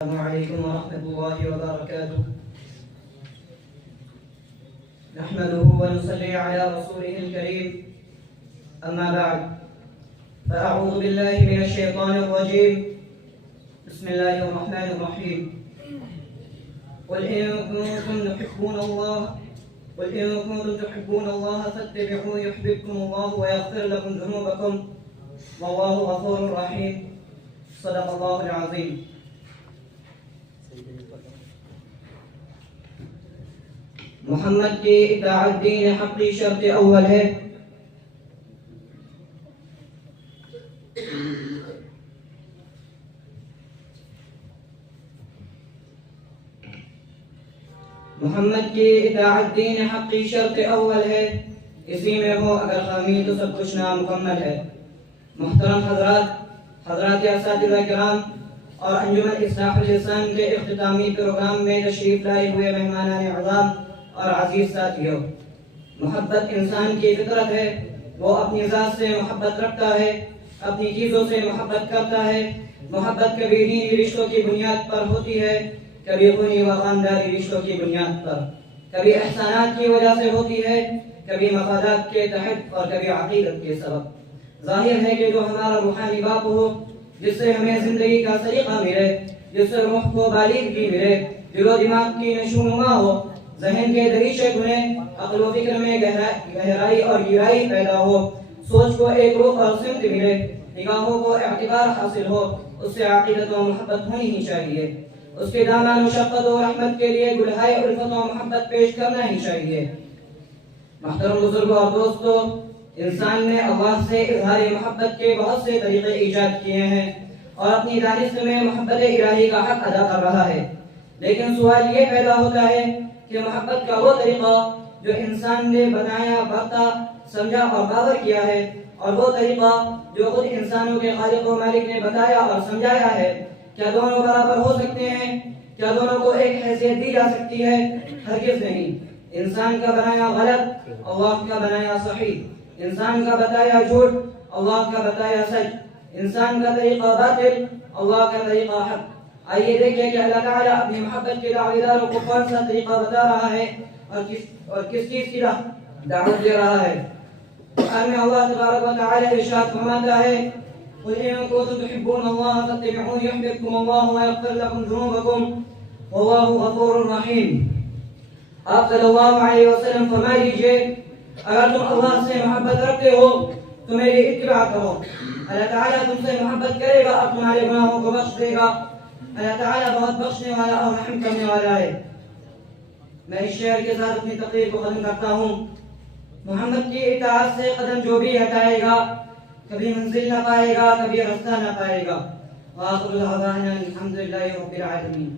السلام عليكم ورحمة الله وبركاته. نحمده ونصلي على رسوله الكريم. أما بعد، فأعوذ بالله من الشيطان الرجيم. بسم الله الرحمن الرحيم. قل إن كنتم تحبون الله فاتبعوا يحببكم الله ويغفر لكم ذنوبكم والله غفور رحيم. صدق الله العظيم. محمد کی اطاعت دین حق کی شرط اول ہے. محمد کی اطاعت دین حق کی شرط اول ہے. اسی میں ہو اگر خامی تو سب کچھ نامکمل ہے. محترم حضرات اساتذہ کرام اور انجمن اصلاح اللسان کے اختتامی پروگرام میں تشریف لائے ہوئے مہمانان اعظام اور عزیز ساتھیوں، محبت انسان کی فطرت ہے. وہ اپنی ذات سے محبت رکھتا ہے، اپنی چیزوں سے محبت کرتا ہے. محبت کبھی دینی رشتوں کی بنیاد پر ہوتی ہے، کبھی خونی و خاندانی رشتوں کی بنیاد پر، کبھی احسانات کی وجہ سے ہوتی ہے، کبھی مفادات کے تحت اور کبھی عقیدت کے سبب. ظاہر ہے کہ جو ہمارا روحانی باپ ہو، جس سے ہمیں زندگی کا سلیقہ ملے، جس سے روح کو بالغگی ملے، دل و دماغ کی نشوونما ہو، ذہن کے دریچے کھلیں، عقل و فکر میں گہرائی اور گہرائی پیدا ہو، سوچ کو ایک رخ اور سمت ملے، نگاہوں کو اعتبار حاصل ہو، اس سے عقیدت و محبت ہونی ہی چاہیے. اس کے دامان و شفقت و رحمت کے لیے گلہائے الفت و محبت پیش کرنا ہی چاہیے. محترم بزرگوں اور دوستو، انسان نے اللہ سے اظہار محبت کے بہت سے طریقے ایجاد کیے ہیں اور اپنی دانست میں محبت الہی کا حق ادا کر رہا ہے. لیکن سوال یہ پیدا ہوتا ہے کہ محبت کا وہ طریقہ جو انسان نے بنایا، برتا، سمجھا اور باور کیا ہے، اور وہ طریقہ جو خود انسانوں کے خالق و مالک نے بتایا اور سمجھایا ہے، کیا دونوں برابر ہو سکتے ہیں؟ کیا دونوں کو ایک حیثیت دی جا سکتی ہے؟ ہرگز نہیں. انسان کا بنایا غلط، اللہ کا بنایا صحیح. انسان کا بتایا جھوٹ، اللہ کا بتایا سچ. انسان کا طریقہ باطل، اللہ کا طریقہ حق. آئیے دیکھیں کہ اللہ تعالیٰ اپنی محبت کے دعویداروں کو کون سا طریقہ بتا رہا ہے اور کس چیز کی دعوت دے رہا ہے. قرآن میں اللہ تبارک و تعالیٰ ارشاد فرماتا ہے: قل إن كنتم تحبون الله فاتبعوني يحببكم الله ويغفر لكم ذنوبكم والله غفور رحيم. آپ صلی اللہ علیہ وسلم فرما دیجئے، اگر تم اللہ سے محبت رکھتے ہو تو میری اتباع کرو. اللہ تعالیٰ تم سے محبت کرے گا اور تمہارے گناہوں کو بخش دے گا. اللہ تعالیٰ بہت بخشنے والا اور رحم کرنے والا ہے. میں اس شعر کے ساتھ اپنی تقریر کو ختم کرتا ہوں. محمد کی اطاعت سے قدم جو بھی ہٹائے گا، کبھی منزل نہ پائے گا، کبھی رستہ نہ پائے گا. وآخر دعوانا الحمد للہ رب العالمین.